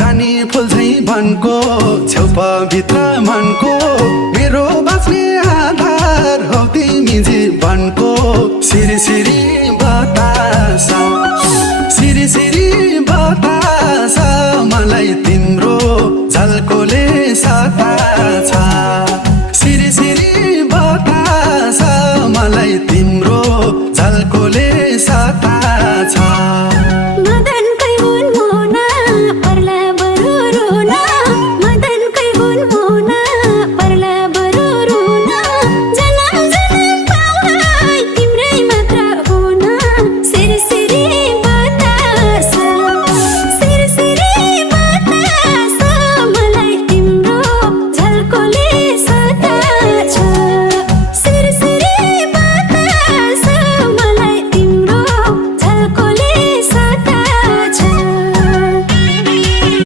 रानी फुल झै भनको छेउपा भित्र मनको मेरो बाँच्ने आधार हौ तिमी जीवनको सिरी सिरी बतासा सिरी सिरी बतासा